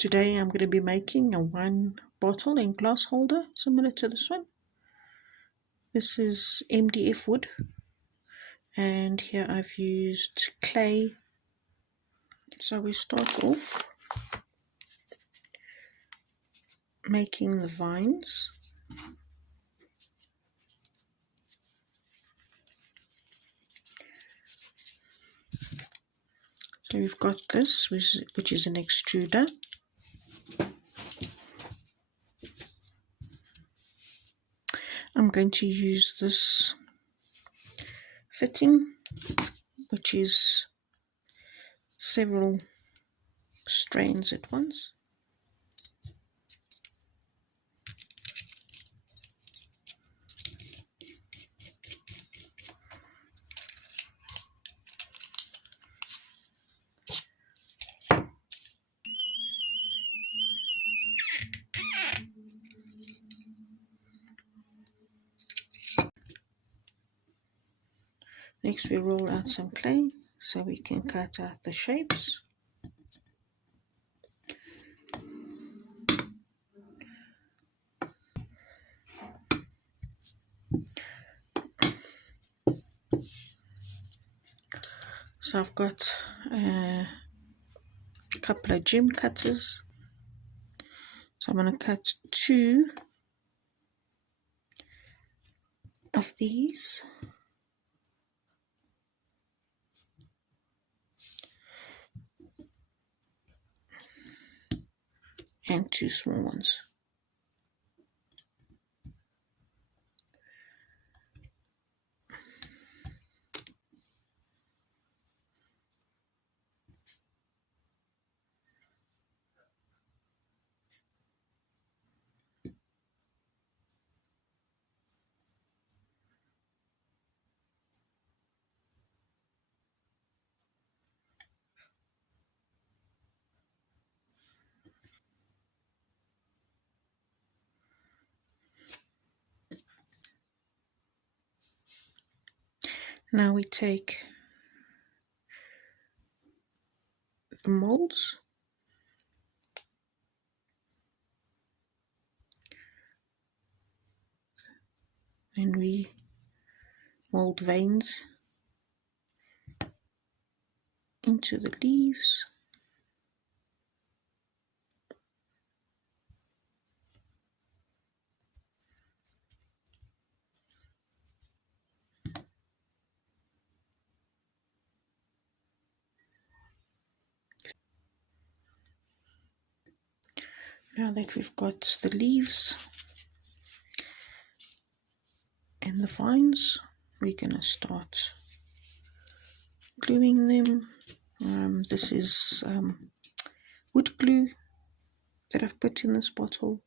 Today I'm going to be making a wine bottle and glass holder similar to this one. This is MDF wood, and here I've used clay. So we start off making the vines. So we've got this, which is an extruder. I'm going to use this fitting, which is several strands at once. Next we roll out some clay so we can cut out the shapes. So I've got a couple of gem cutters. So I'm going to cut 2 of these. And 2 small ones. Now we take the molds and we mold veins into the leaves. Now that we've got the leaves and the vines, we're going to start gluing them. This is wood glue that I've put in this bottle.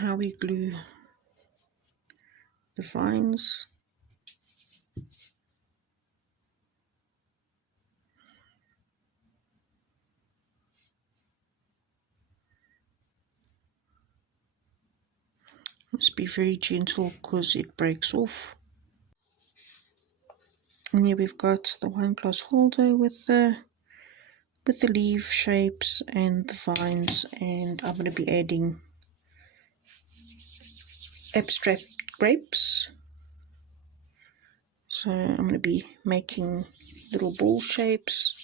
Now we glue the vines. Must be very gentle because it breaks off. And here we've got the wine glass holder with the leaf shapes and the vines, and I'm going to be adding abstract grapes. So I'm going to be making little ball shapes.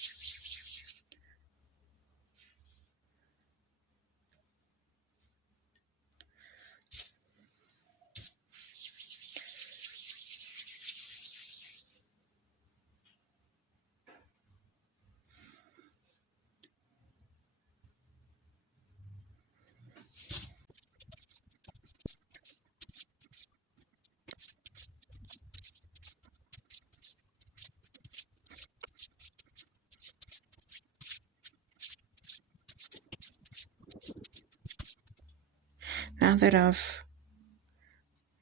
Now that I've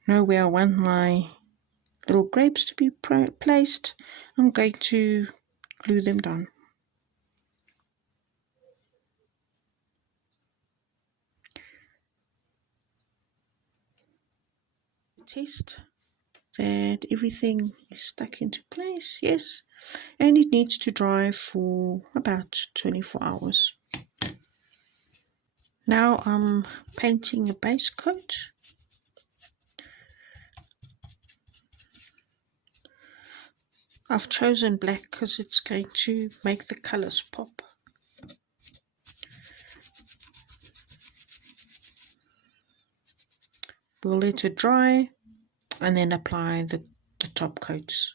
know where I want my little grapes to be placed, I'm going to glue them down. test that everything is stuck into place. Yes, and it needs to dry for about 24 hours. Now I'm painting a base coat. I've chosen black because it's going to make the colors pop. We'll let it dry and then apply the top coats.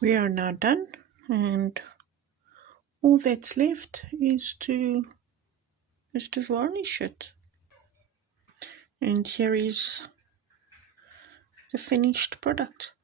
We are now done, and all that's left is to varnish it. And here is the finished product.